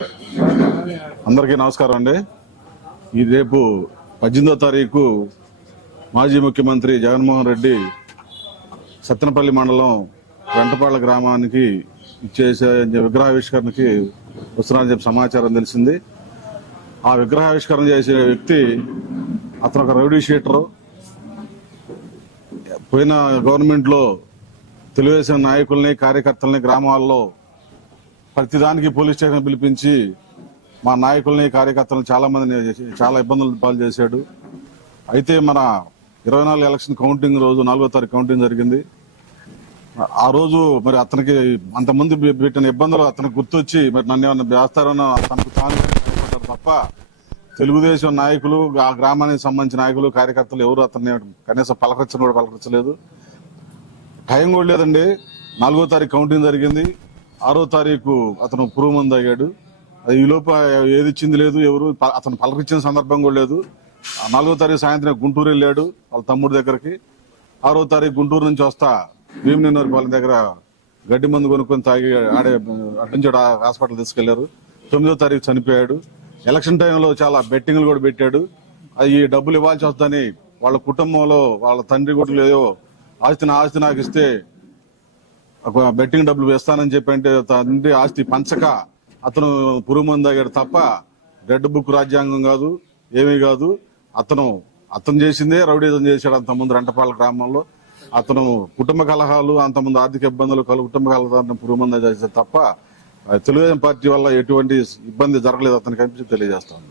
అందరికీ నమస్కారం అండి. ఈ రేపు 18వ తారీఖు మాజీ ముఖ్యమంత్రి జగన్మోహన్ రెడ్డి సత్తెనపల్లి మండలం వెంటపాళ్ల గ్రామానికి ఇచ్చేసే విగ్రహావిష్కరణకి వస్తున్నారని చెప్పి సమాచారం తెలిసింది. ఆ విగ్రహావిష్కరణ చేసే వ్యక్తి అతను ఒక రౌడీ షీటరు. పోయిన గవర్నమెంట్ లో తెలుగుదేశం నాయకుల్ని కార్యకర్తల్ని గ్రామాల్లో ప్రతిదానికి పోలీస్ స్టేషన్ పిలిపించి మా నాయకుల్ని కార్యకర్తలను చాలా ఇబ్బందులు పాలు చేశాడు. అయితే మన 24 ఎలక్షన్ కౌంటింగ్ రోజు 4వ తారీఖు కౌంటింగ్ జరిగింది. ఆ రోజు మరి అతనికి అంతమంది పెట్టిన ఇబ్బందులు అతనికి గుర్తొచ్చి మరి నన్ను ఏమన్నా వేస్తారని తనకు తాను తప్ప తెలుగుదేశం నాయకులు ఆ గ్రామానికి సంబంధించిన నాయకులు కార్యకర్తలు ఎవరు అతన్ని కనీసం పలకరించలేదు. టైం కూడా లేదండి. 4వ తారీఖు కౌంటింగ్ జరిగింది. 6వ తారీఖు అతను పురుగు మందు తాగాడు. ఈ లోపు ఏది ఇచ్చింది లేదు, ఎవరు అతను పలకరించిన సందర్భం కూడా లేదు. 4వ తారీఖు సాయంత్రం గుంటూరు వెళ్ళాడు వాళ్ళ తమ్ముడి దగ్గరికి. 6వ తారీఖు గుంటూరు నుంచి వస్తా భీమనేనివారిపాలెం దగ్గర గడ్డి మందు కొనుక్కొని తాగి అట్టించాడు, హాస్పిటల్ తీసుకెళ్లారు. 9వ తారీఖు చనిపోయాడు. ఎలక్షన్ టైంలో చాలా బెట్టింగ్లు కూడా పెట్టాడు. ఈ డబ్బులు ఇవ్వాల్సి వస్తుందని వాళ్ళ కుటుంబంలో వాళ్ళ తండ్రి కూడా ఏదో ఆస్తి నాకు ఇస్తే బెట్టింగ్ డబ్బులు వేస్తానని చెప్పి అంటే తండ్రి ఆస్తి పంచక అతను పురుగు మందు తాగాడు తప్ప రెడ్ బుక్ రాజ్యాంగం కాదు, ఏమీ కాదు. అతను చేసిందే రౌడీజం చేశాడు. అంతకుముందు రెంటపాళ్ళ గ్రామంలో అతను కుటుంబ కలహాలు, అంతకుముందు ఆర్థిక ఇబ్బందులు కుటుంబ కలహాలు పురుగు మందు చేశాడు తప్ప తెలుగుదేశం పార్టీ వల్ల ఎటువంటి ఇబ్బంది జరగలేదు అతనికి అనిపించి తెలియజేస్తాను.